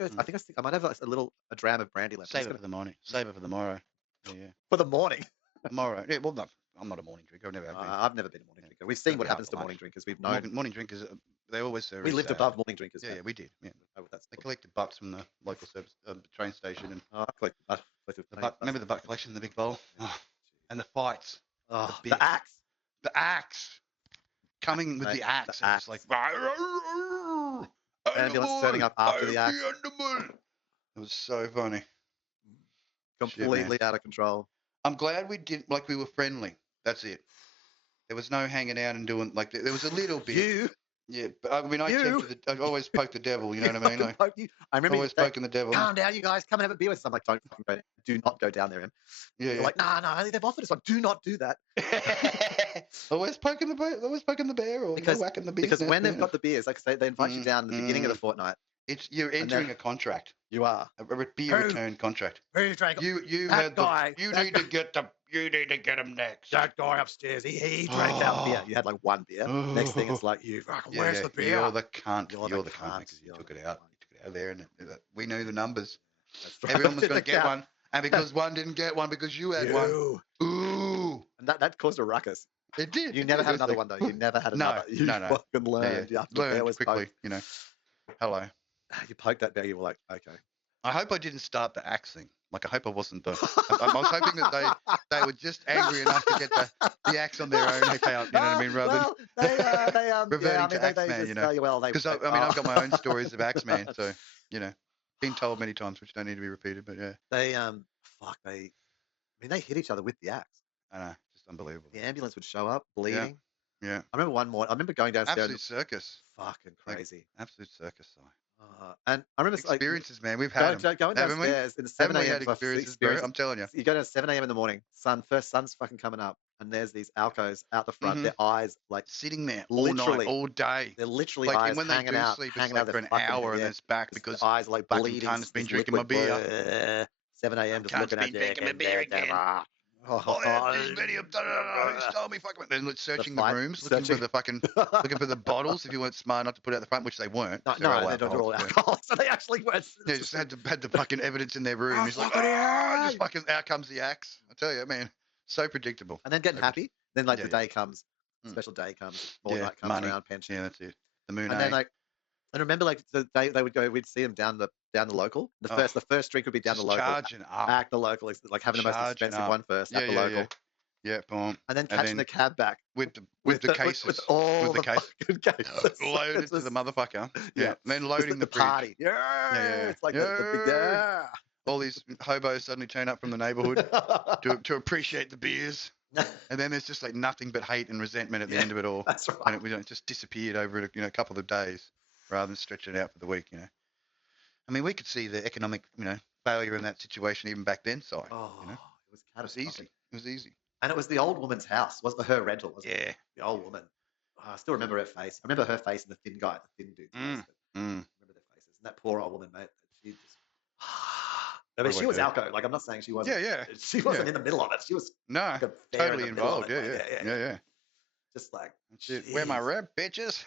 I think I might have a dram of brandy left. Save it for the morning. Save it for the morrow. Yeah. For the morning. Tomorrow. Yeah, well, no, I'm not a morning drinker. I've never have been. I've never been a morning drinker. We've seen what happens to morning drinkers. We've known. Morning drinkers, they always serve. We lived above morning drinkers. Yeah, we did. Yeah. That's They collected butts from the local service train station, and I collected remember the butt collection in the big bowl, and the fights. The axe. The axe. Coming with the axe. The axe. It's like ambulance turning up after the axe. It was so funny. Completely out of control. I'm glad we did, like, we were friendly. That's it. There was no hanging out and doing, like, there was a little bit. Yeah, but I mean, I always poke the devil, you know what I mean? Like, I remember always poking the devil. Calm down, you guys. Come and have a beer with us. I'm like, don't fucking go. Do not go down there, Em. Yeah. You're like, no, they've offered us. Like, do not do that. always poking the bear or whacking the beer. Because when they've got the beers, like I say, they invite you down at the beginning of the fortnight. You're entering a contract. You are a beer return contract. You need to get them next. That guy upstairs, he drank that beer. You had like one beer. Next thing it's like, where's the beer? You're the cunt. You're the cunt because you took it out. You took it out there, and we knew the numbers. Everyone was going to get one, and because one didn't get one because you had one. Ooh. And that caused a ruckus. It did. You never had another one though. You never had another. You fucking learned. Yeah. Learned quickly. You know. Hello. You poked that bear. You were like, okay. I hope I didn't start the axe thing. Like, I hope I wasn't I was hoping that they were just angry enough to get the axe on their own account, you know what I mean, rather than reverting to Axeman, you know. Because, I've got my own stories of Axeman, so, you know, been told many times, which don't need to be repeated, but yeah. They hit each other with the axe. I know, just unbelievable. The ambulance would show up, bleeding. Yeah. I remember one morning, I remember going downstairs. Absolute circus. Fucking crazy. Like, absolute circus, though. And I remember experiences, man. We've had going downstairs in the 7 a.m. experiences, bro. I'm telling you. You go to 7 a.m. in the morning. Sun's fucking coming up, and there's these alcos out the front. Their eyes like sitting there all night, all day. They're literally like, eyes and when hanging they do out, sleep, hanging it's out like for an hour, and then it's back because the eyes are like bleeding. Cunt's been drinking my beer. 7 a.m. just looking at drinking my beer again. This video, he's told me fucking. Then searching the rooms, looking for the bottles. If you weren't smart enough to put it out the front, which they weren't. No, they don't do all alcohol. So they actually weren't. They just had the fucking evidence in their room. He's like, just fucking out comes the axe. I tell you, man, so predictable. And then getting happy. Then like the day comes, special day comes, fortnight comes around, pension. Yeah, that's it. The moon. And then like. And remember, like they would go, we'd see them down the local. The first drink would be down the local. Charging up. Act the local, like having the most expensive one first. At the local. Yeah, boom. And then catching the cab back with the cases, with all the fucking cases loaded to the motherfucker. Yeah, and then loading the party. Yeah. It's like the big all these hobos suddenly turn up from the neighborhood to appreciate the beers. And then there's just like nothing but hate and resentment at the end of it all. That's right. And it just disappeared over a couple of days rather than stretching it out for the week, you know. I mean, we could see the economic, failure in that situation even back then, it was catastrophic. It was easy. And it was the old woman's house. Was her rental, wasn't it? Yeah. The old woman. I still remember her face. I remember her face and the thin guy, the thin dude's face. I remember their faces. And that poor old woman, mate, she just... I mean, she was alco. Like, I'm not saying she wasn't. Yeah. She wasn't in the middle of it. She was totally involved. Yeah. Just like, where my rep, bitches?